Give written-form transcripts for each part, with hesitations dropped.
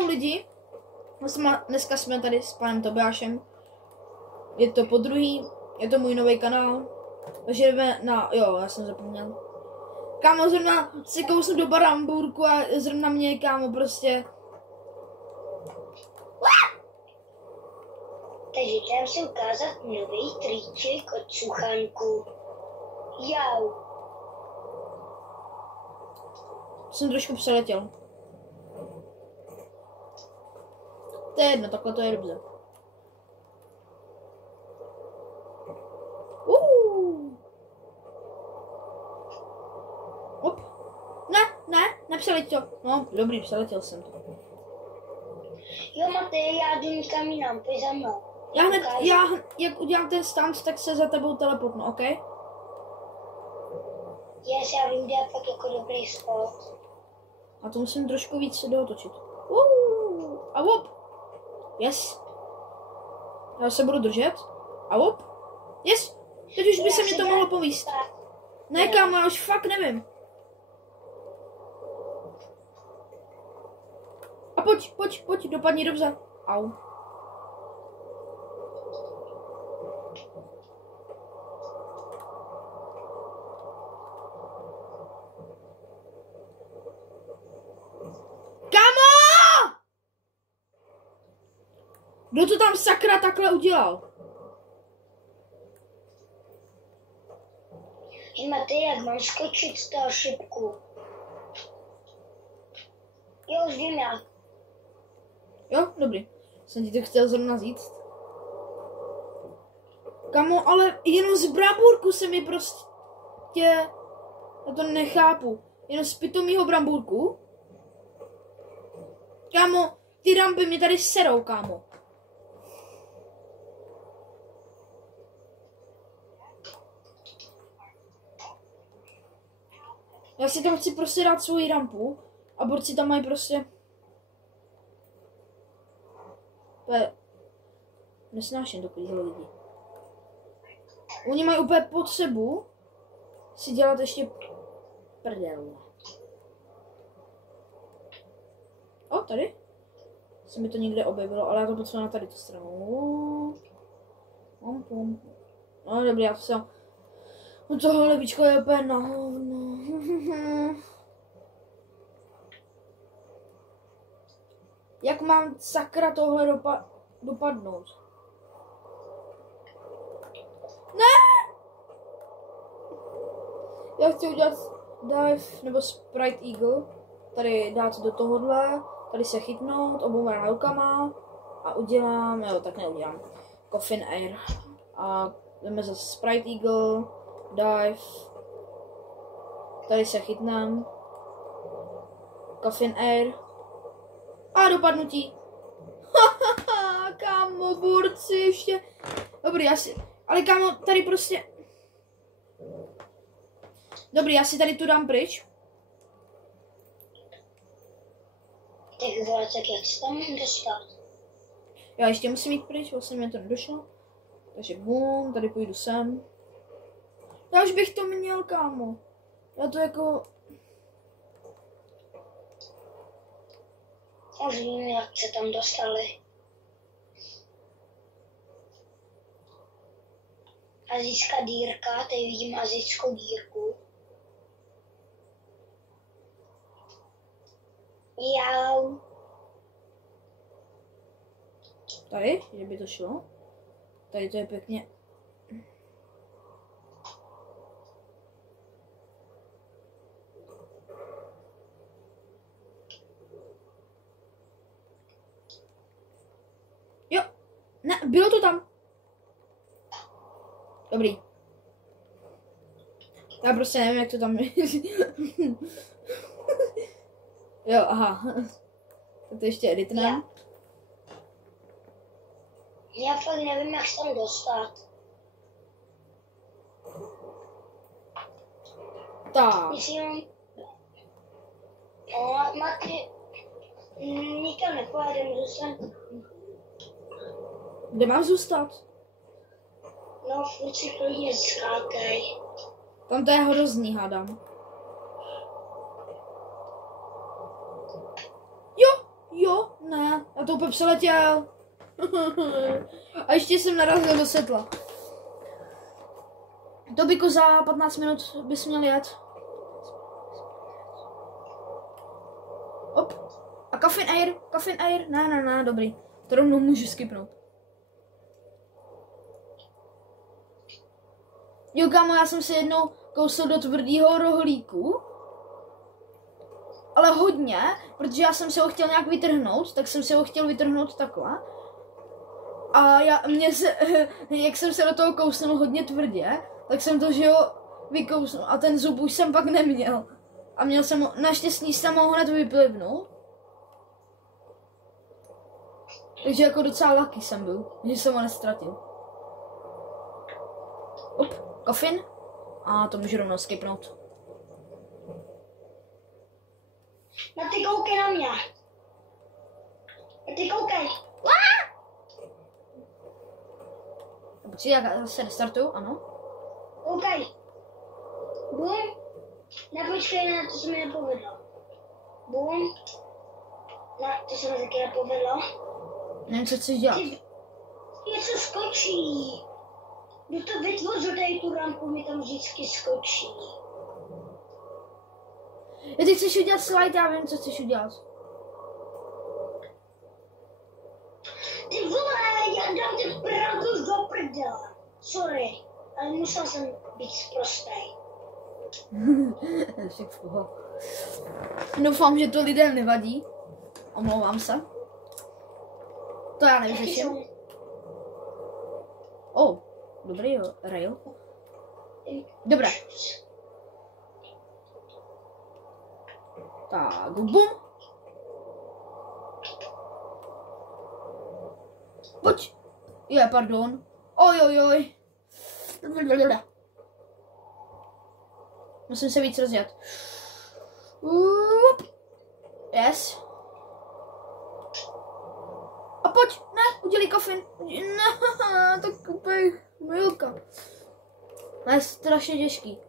Čau lidi, dneska jsme tady s panem Tobiášem, je to podruhý, je to můj nový kanál, takže jdeme na, jo, já jsem zapomněl. Kámo, zrovna si kousnu do Baramburku a zrovna mě, kámo, prostě. Takže tam si ukázat nový triček od Suchánku. Jau. Jsem trošku přeletěl. To je jedno, takhle to je dobře. Hop. Nepřeleď to. No, dobrý, přeletěl jsem to. Jo, Matej, já jdu někam jinam, pojď za mnou. Jak udělám ten stanc, tak se za tebou teleportnu, ok? Yes, já vím, kde je fakt jako dobrý spot. A to musím trošku víc se dootočit. A hop. Yes. Já se budu držet. A hop. Yes. Teď už by se mi to mohlo povíst. Ne, kámo, já už fakt nevím. A pojď, dopadni dobře. Au. Kdo to tam sakra takhle udělal? Hej Matej, jak mám skočit z toho šipku? Jo, už vím jak. Jo, dobrý. Jsem ti to chtěl zrovna říct. Kamo, ale jenom z Bramburku se mi prostě... Já to nechápu. Jenom z pitomýho Bramburku? Kámo, ty rampy mě tady serou, kámo. Já si tam chci prostě dát svoji rampu a borci tam mají prostě... Nesnáším takovýhle lidi. Oni mají úplně potřebu si dělat ještě prdel. O, tady? Se mi to někde objevilo, ale já to potřebuji na tady tu stranu. No dobrý, já to jsem... No tohle levíčko je úplně na hovno. Jak mám sakra tohle dopadnout? Ne! Já chci udělat dive nebo Sprite Eagle. Tady dát do tohohle, tady se chytnout oboma rukama a udělám, jo, tak neudělám, Coffin Air. A jdeme zase Sprite Eagle, dive, tady se chytnám, Coffin Air a dopadnutí. Kámo, borci, ještě. Dobrý, ale kámo, tady prostě. Dobrý, já si tady tu dám pryč. Tak vole, tak jak se tam mám dostat? Já ještě musím jít pryč, vlastně mě to nedošlo. Takže bum, tady půjdu sem. Já už bych to měl, kámo. Já to jako... Už vím, jak se tam dostali. Azijská dírka, tady vidím azijskou dírku. Jau. Tady, že by to šlo. Tady to je pěkně. Jo, ne, bylo to tam. Dobrý. Já prostě nevím, jak to tam je. Jo, aha. To ještě editneme. Já fakt nevím, jak se tam dostat. Tak. Myslím... No, Maty... Nikam nepojedem, zůstat. Kde mám zůstat? No, furt si klidně skákej. Tam to je hrozný, hádám. Jo, ne. A to úplně přeletěl. A ještě jsem narazil do světla. Tobíku, za 15 minut bys měl jet. Op. A Caffeine Air? Ne, dobrý. To rovnou můžu skipnout. Jo, kámo, já jsem si jednou kousl do tvrdýho rohlíku. Ale hodně, protože já jsem se ho chtěl nějak vytrhnout, tak jsem se ho chtěl vytrhnout takhle. A jak jsem se do toho kousnul hodně tvrdě, tak jsem to, že jo, vykousnul a ten zub už jsem pak neměl. A měl jsem ho, naštěstí jsem ho hned vyplivnul. Takže jako docela lucky jsem byl, že jsem ho nestratil. Op, Caffeine. A to můžu rovnou skipnout. No ty koukej na mě. Ty koukej. Počkej, já se restartuju, ano. Koukej. Bum. Nepočkej, na to se mi nepovedlo. Bum. Ne, to se mi taky nepovedlo. Nevím, co chceš dělat. Něco skočí. Kdo to vytvořil tady tu rampu, mi tam vždycky skočí. Ty chceš udělat slide, já vím, co chceš udělat. Ty vole, já dám ten pravdu do prdele. Sorry, ale musel jsem být sprostej. Doufám, že to lidem nevadí. Omlouvám se. To já nevyřeším. Dobrý rail. Dobré. Tak, bum. Pojď. Pardon. Oj. Musím se víc rozjet. Yes. A pojď, ne, udělej Caffeine. Ne, tak úplně milka. To je strašně těžký.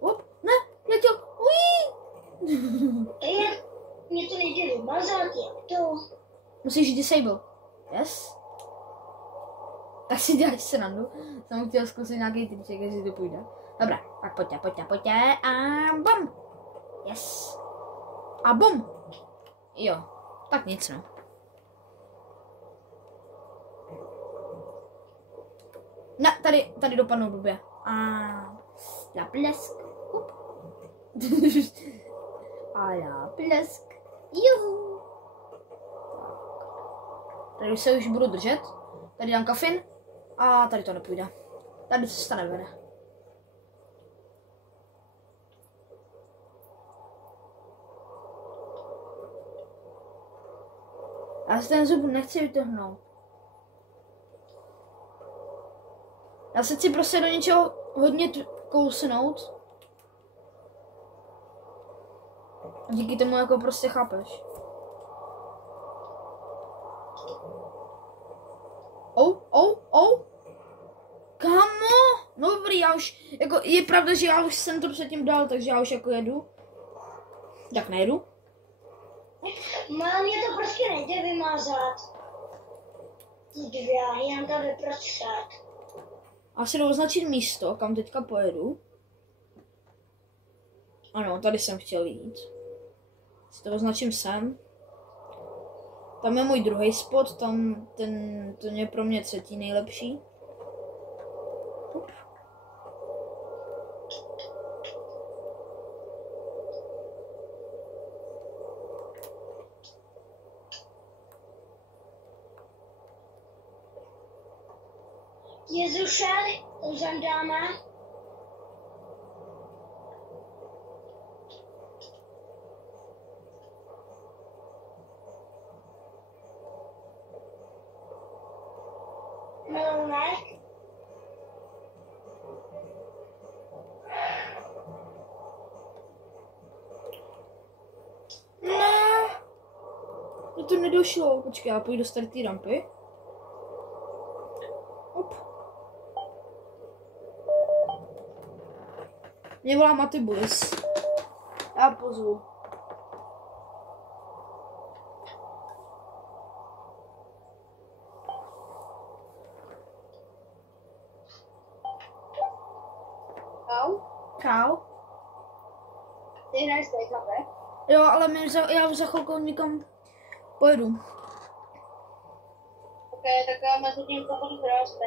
Ne, letěl. Mě to nejde vymazat, jak to? Musíš disable. Yes. Tak si děláš srandu. Jsem chtěl zkusit nějaký triček, jestli to půjde. Dobrá, tak pojďte. A bum. Yes. A bum. Jo, tak nic no. Ne, tady dopadnou blbě. La blesk. A la blesk. Juhu. Tady se už budu držet. Tady dám Caffeine. A tady to nepůjde. Tady se stane vede. Já si ten zub nechci vytrhnout. Já se chci prostě do něčeho hodně kousnout. A díky tomu jako prostě chápeš. Kamo? No dobrý, já už, jako je pravda, že já už jsem to předtím dal, takže já už jako jedu. Tak nejedu. Má mě to prostě nejde vymazat. Ty dvě, jen to vyprostřed. A si jdu označit místo, kam teďka pojedu. Ano, tady jsem chtěl jít. Si to označím sem. Tam je můj druhý spot, tam ten je pro mě třetí nejlepší. Jezuše, to zem dáme. Melounek. Ne, mě to nedošlo. Počkej, já půjdu z tady té rampy. Mě volá Matibulis. Já pozvu. Čau. Ty hraješ Stake, Jo, ale já už za chvilku někam pojedu. Ok, tak já mezi tím pokud hráste.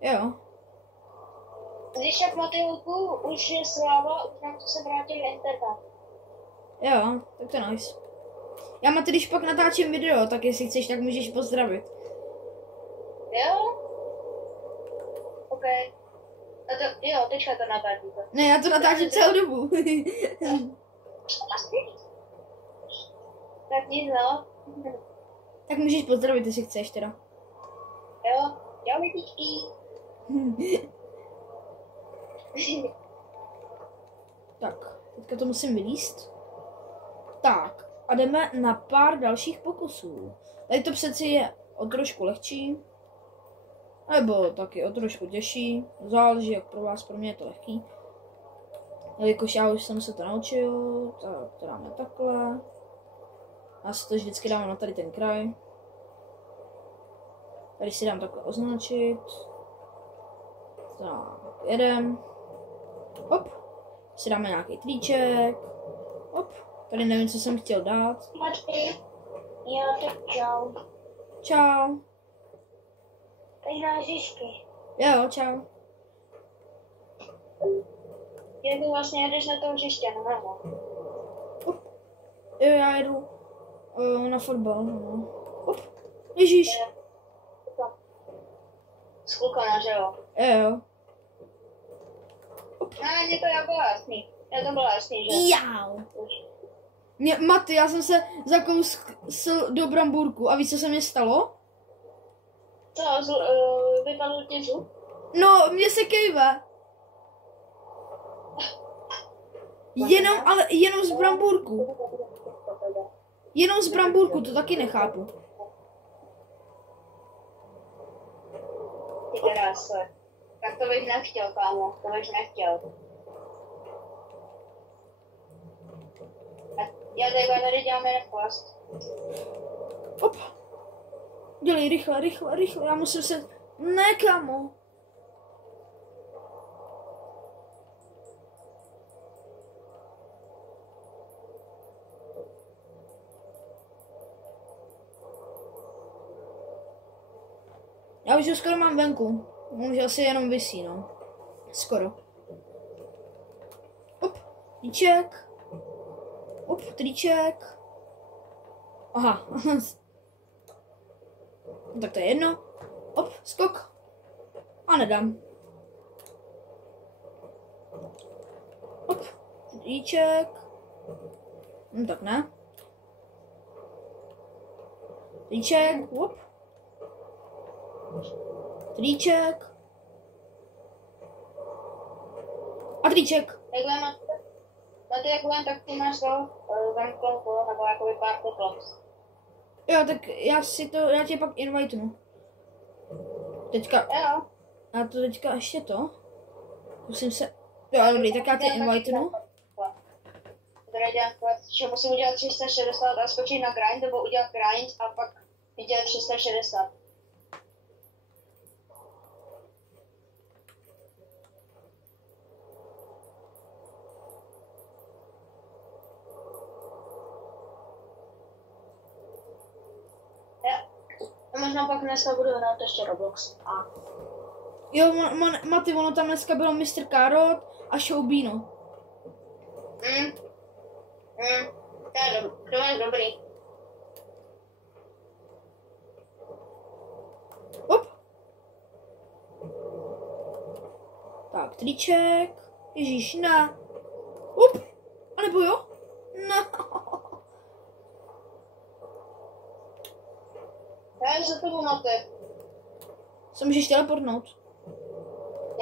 Jo. Když tak Matylku, už je sláva, už nám to se vrátil internet. Jo, tak to je nice. Já Maty, když pak natáčím video, tak jestli chceš, tak můžeš pozdravit. Jo? Ok. A to, jo, teďka to natáčíte. Ne, já to natáčím celou dobu. Tak nic, no. Tak můžeš pozdravit, jestli chceš teda. Jo, čau lidičky. Tak, teďka to musím vylíst. Tak, a jdeme na pár dalších pokusů. Tady to přeci je o trošku lehčí. Nebo taky o trošku těžší. Záleží jak pro vás, pro mě je to lehký. Jakož já už jsem se to naučil, tak to dáme takhle. Já si to vždycky dám na tady ten kraj. Tady si dám takhle označit. Tak, jedem. Hop. Si dáme nějaký triček. Hop. Tady nevím, co jsem chtěl dát. Maty. Jo, tak čau. Čau. Teď na Žižky. Jo, čau. Jak ty vlastně jedeš na tom hřiště, no? Hop. Jo, já jedu na fotbal. No. Hop. Ježíš. S klukama, že jo? Jo. No, mě to bylo jasný. Já to bylo jasný, že? Jau. Maty, já jsem se zakouskl do bramburku a víš, co se mi stalo? Co, vypadl ti zub? No, mě se kejve. Jenom z bramburku. Jenom z bramburku, to taky nechápu. Ty krása. Tak to bych nechtěl, kámo. To bych nechtěl. Já tady děláme nepost. Op. Dělej rychle, rychle, rychle, já musím se... Ne, kámo. Já už ho skoro mám venku. On už asi jenom visí, no. Skoro. Op, triček. Op, triček. Aha. No, tak to je jedno. Op, skok. A nedám. Op, triček. No tak ne. Triček, op. Triček. A triček. Takhle máš, na to jak budem, tak ty máš to zamklouko, nebo jakoby pár poklops. Jo, tak já tě pak invitenu. Teďka, Jo. já to teďka ještě to. Musím se, jo, dobrý, tak já tě invitenu. Tady dělám, že musím udělat 360 a skočit na grind, nebo udělat grind a pak udělat 360. Možná pak dneska budu hrát ještě Roblox. A. Jo, Maty, ono tam dneska bylo Mr. Karot a Showbino. To je dobrý. Hop. Tak, triček. Ježíš, ne. Hop. A nebo jo? No. Já za tebou na ty. Se můžeš teleportnout.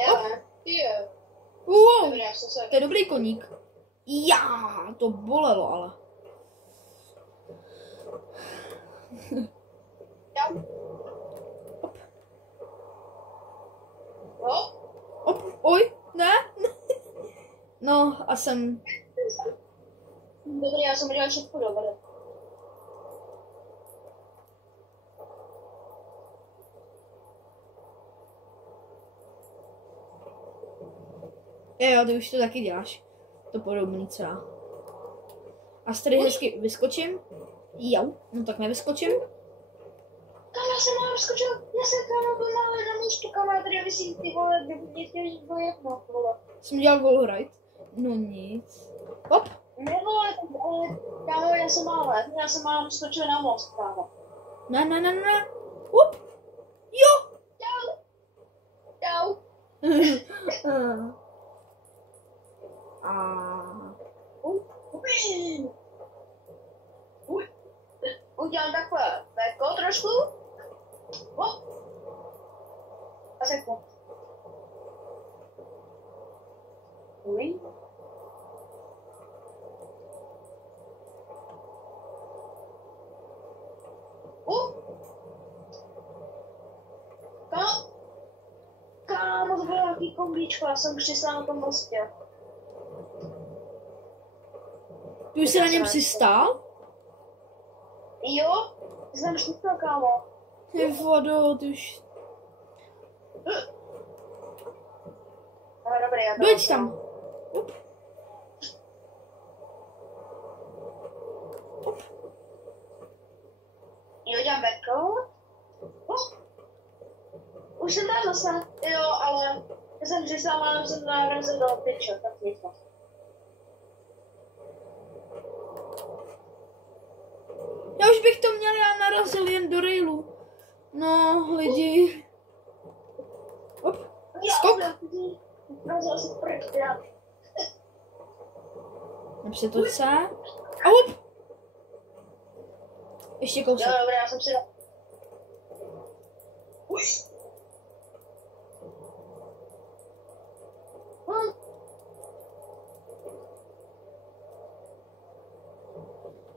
Já ne. Je. Wow. Dobrý, já jsem se... To je dobrý koník. Já, to bolelo, ale. Já. Hop. Jo? Hop. Oj, ne. No, a jsem... Dobrý, já jsem udělal všechno dobré. Jo, ty už to taky děláš. To podobný co já. A z tady hezky vyskočím. Jo, no tak nevyskočím. Kam já jsem mám skočil, já jsem kámo byl malý na místu, kam já tady vysím ty vole, kdyby chtěl jít do jedno, vole. Jsem dělal wallride. No nic. Hop. Ne vole, ale kámo, já jsem malý skočil na most, kámo. Ne. Hop. Jo. Čau. Udělám takhle veko trošku. A seknu. Kámo, to bylo nějaký kombíčko, já jsem přistál na tom mostě. Ty už jsi na něm přistál? Jo, jsem přistál, kámo. Ty vodo, ty už... Ale dobrý, já to Dojď tam. Hop. Jo, dělám beko. Už jsem tam zase, jo, ale já jsem přistál, ale jsem narazil do tyče, tak nic. Já už bych to měl, já narazil jen do railu. No, lidi. Hop. Skok. Narazil jsem prd. Nepřetoč se. A hop. Ještě kousek. Jo, dobré, já jsem si dal.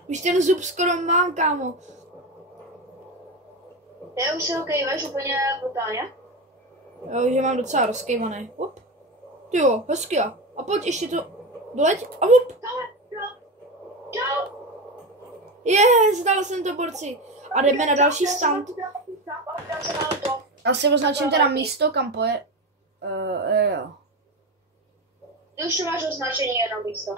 Už ten zub skoro mám, kámo. Já už se ho kejveš úplně brutálně. Jo, že mám docela rozkejvaný. Hop. Ty jo, hezky. A pojď ještě to doleď. A hop. Zdal jsem to borci. A jdeme na další stand. Já si označím teda místo, kam poje. Jo. Ty už to máš označení jenom místo.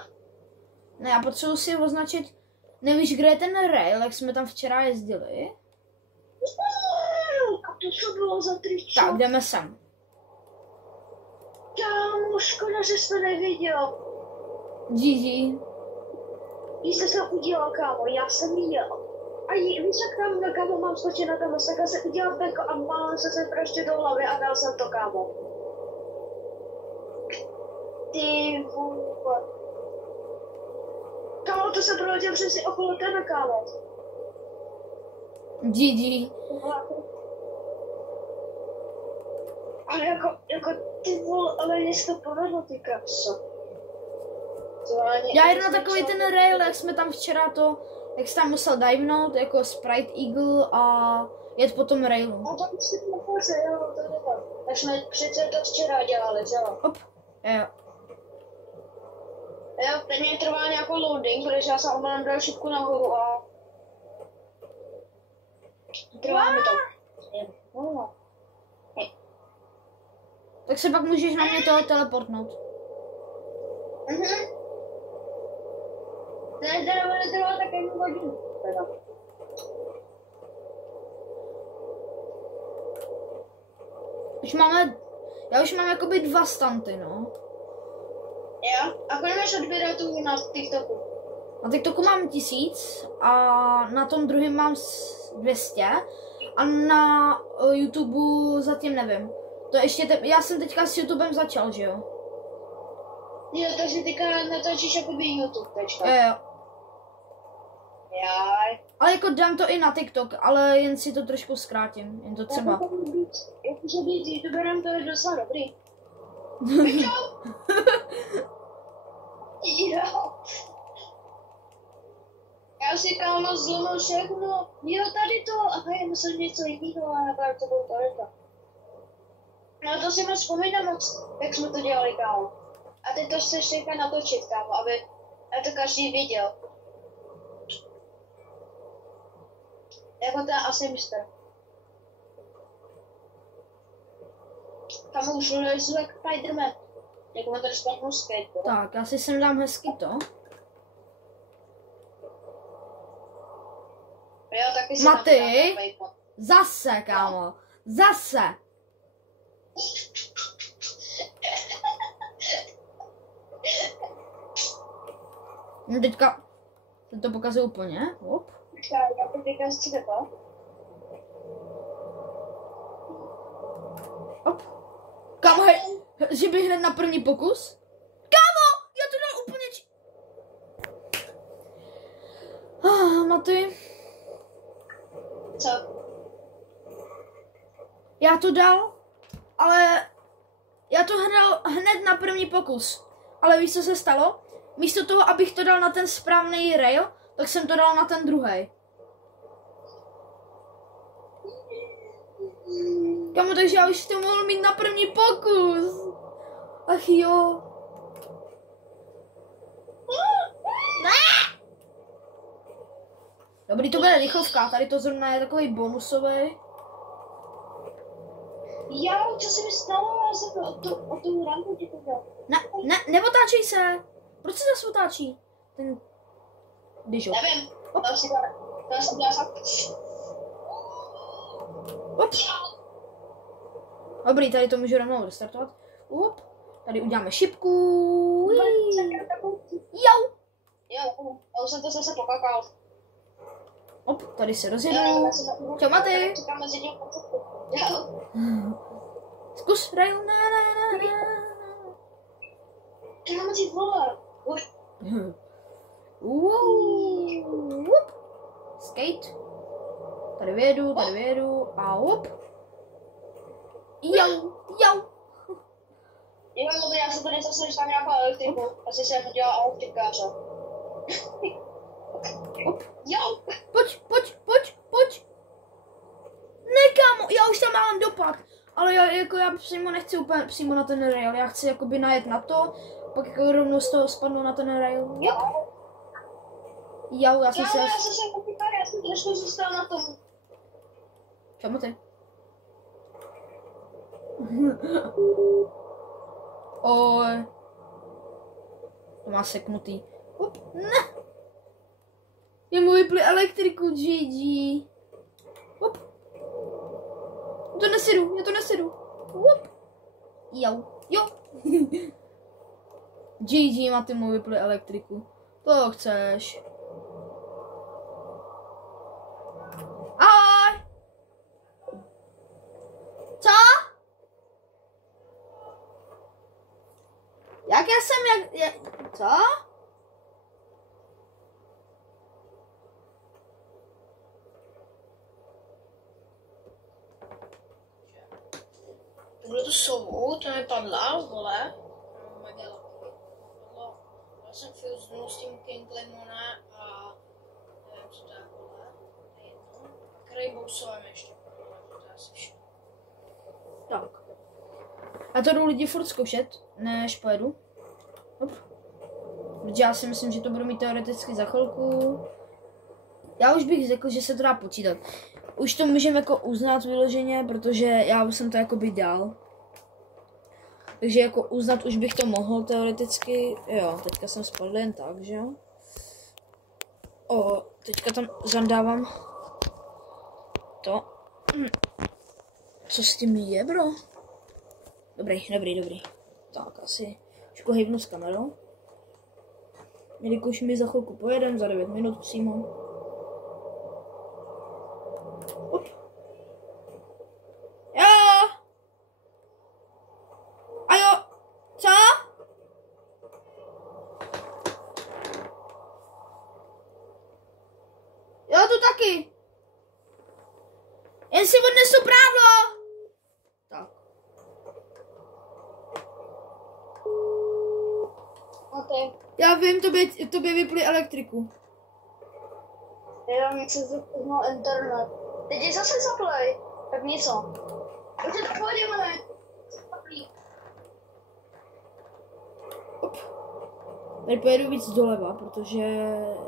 Ne, já potřebuji si označit. Nevíš, kde je ten rail, jak jsme tam včera jezdili? A to co bylo za tričko? Tak, jdeme sem. Kámo, škoda, že jsi to neviděl. GG. Jste se udělal, kámo, já jsem jel. A víš, jak tam na kámo mám skočit na tom, tak jsem udělal beko a málem se prostě do hlavy a dal jsem to, kámo. Ty vůle. Kámo, to jsem proletěl přesně okolo tebe, kámo. GG. Ale jako ty vole, ale mě to povedlo, ty kapso. Já jdu na takový ten rail, jak jsme tam včera to, jak jsi tam musel divenout, jako Sprite Eagle a jet po tom railu. A to si to pohře, jo, to jde. Tak jsme přece to včera dělali, jo. Hop, jo. Jo, teď mě trvá nějakou loading, protože já jsem omylem dal šipku nahoru a... Trvá mi to. Tak se pak můžeš na mě toho teleportnout. Ne, teda bude trvat tak 1 hodinu. Já už mám jakoby 2 stanty, no. Jo? A kolik máš odběratelů na TikToku? Na TikToku mám 1000 a na tom druhém mám 200 a na YouTube zatím nevím. To ještě já jsem teďka s YouTubem začal, že jo? Jo, takže teďka natáčíš jakoby YouTube teďka. Jo. Jaj. Ale jako dám to i na TikTok, ale jen si to trošku zkrátím, jen to třeba. Jakože být YouTuberem, to je docela dobrý. Čau! Jo. Já si kámo zlomil všechno. Jo, tady to. Aha, já musím něco jiného, ale to bylo to. No to si moc vzpomínám moc, jak jsme to dělali, kámo. A teď to chceš teďka natočit, kámo, aby to každý viděl. Jako ten asi mistr. Kámo, už lezu jak Spiderman. Jako mám tady špatnou skate, jo? Tak, já si sem dám hezky to. Jo, taky si Maty? tam dám Paypal. Zase, kámo. Zase. No teďka jsem to pokazil úplně. Hop. Já to teďka zcíte to. Hop. Kámo, hej, že bych hned na první pokus? Kámo, já to dal úplně Maty. Co? Já to dal, ale já to dal hned na první pokus. Ale víš, co se stalo? Místo toho, abych to dal na ten správný rail, tak jsem to dal na ten druhý. Kámo, takže já už to mohl mít na první pokus. Ach jo. Dobrý, to bude rychlovka, tady to zrovna je takový bonusový. Jo, co se mi stalo? Já jsem o tu rampu ti to dal. Neotáčej se. Proč se zase otáčí? Ten dižok. Nevím, to si dělá fakt. Hop. Dobrý, tady to můžu rovnou restartovat. Hop. Tady uděláme šipku. Jau. Jo, já už jsem to zase pokakal. Hop, tady se rozjedu. Čau, Maty. Čekáme s jedním konceptu. Jo. Zkus rail. Kámo, ty vole. Whoop. Skate. Tady vyjedu a hop. Jau. Jo, já jsem tady zase dostal nějakou elektriku. Asi jsem udělal elektrikáře. Hop. Jo. Pojď. Ne, kámo, já už tam mám dopad. Ale já přímo nechci úplně přímo na ten rail, já chci jakoby najet na to, pak jako rovnou z toho spadnu na ten rail. Jo. Já jsem se... Já jsem se kopikal, já jsem trošku zůstal na tom. Čemu ty? Oj. To má seknutý. Hop, ne. Je mu vypli elektriku, GG. Hop. Já to nesedu. Hop. Jo. GG, Maty mu vypli elektriku. To chceš. Ahoj. Co? Jak já jsem, co? Tuhle tu sovu, to mi padla, vole. Mega lucky. Já jsem fuznul s tím King Lemona a nevím, co to je, vole. To je jedno. A Rainbow Soulem ještě. To je asi všechno. Tak. A to jdou lidi furt zkoušet, než pojedu. Hop. Protože já si myslím, že to budu mít teoreticky za chvilku. Já už bych řekl, že se to dá počítat. Už to můžeme jako uznat vyloženě, protože já už jsem to jakoby dal. Takže jako uznat už bych to mohl teoreticky. Jo, teďka jsem spadl jen tak, že jo. Teďka tam zandávám to. Co s tím je, bro? Dobrý. Tak, asi trošku hejbnu s kamerou. Jelikož my za chvilku pojedeme, za 9 minut přímo. Hop. Jo! A jo! Co? Jo, tu taky. Jen si odnesu prádlo. Tak. Okay. Já vím, tobě vypli elektriku. Já mi se zapnul internet. Teď je zase zaplej. Tak něco. Už to pojedeme. Tady pojedu víc doleva, protože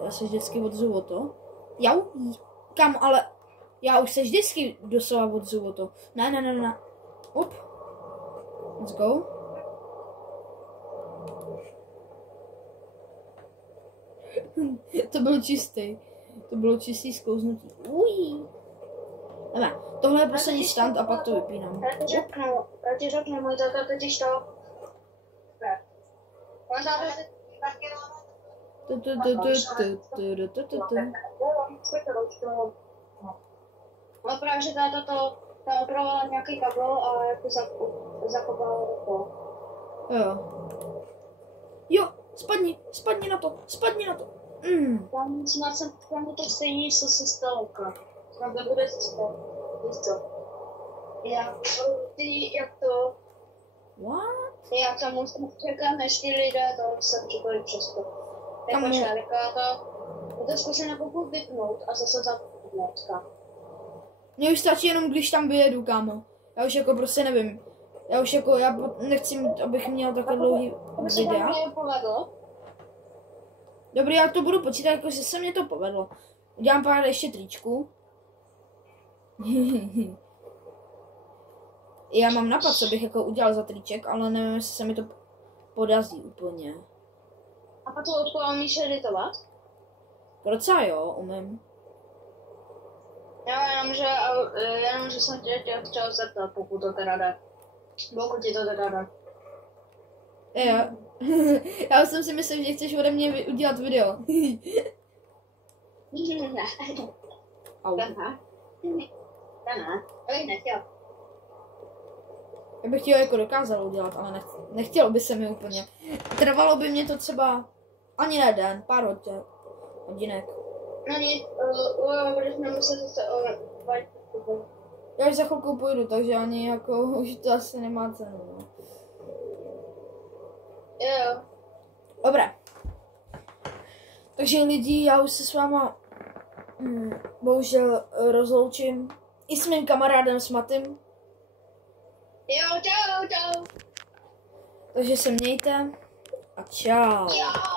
já se vždycky odzu o to. Jau? Kam, ale já už se vždycky doslova odzu o to. Ne. Hop. Let's go. To byl čistý. To bylo čistý sklouznutí. Ují. Ne, tohle je poslední stand a pak to vypínám. Já ti řeknu, můj tata totiž to... Ne. Můj tata taky... No právě, že táta to opravoval nějaký kabel a jako zakopal to. Jo. Jo, spadni na to. Tam snad jsem tam to stejný, co se stalo. Snad nebude se stalo. Víš co? Jak to... What? Já tam musím čekat, než ti lidé to se připojit přes to. Jako šárka to zkusím na pokud vypnout a zase zapnout. Mně už stačí jenom, když tam vyjedu, kámo. Já už jako prostě nevím. Já nechci, abych měl takhle dlouhý videa. To povedlo? Dobrý, já to budu počítat, jako že se mě to povedlo. Udělám pár ještě tričků. Já mám napad, co bych jako udělal za triček, ale nevím, jestli se mi to podaří úplně. A potom odkud umíš editovat? Docela jo, umím. Jenomže jsem tě chtěl zeptat, pokud to teda jde. Pokud ti to teda jde. Jo. Já jsem si myslel, že chceš ode mě udělat video. Ne. Au. Ne. Ale nechtěl. Já bych ti ho jako dokázal udělat, ale nechtělo by se mi úplně. Trvalo by mě to třeba ani na den, pár hodinek. Ani, budeš nemuset zase Já už za chvilku půjdu, takže ani jako už to asi nemá cenu. No. Jo. Dobré. Takže lidi, já už se s váma bohužel rozloučím. I s mým kamarádem s Matym. Jo, čau. Takže se mějte a čau. Čau.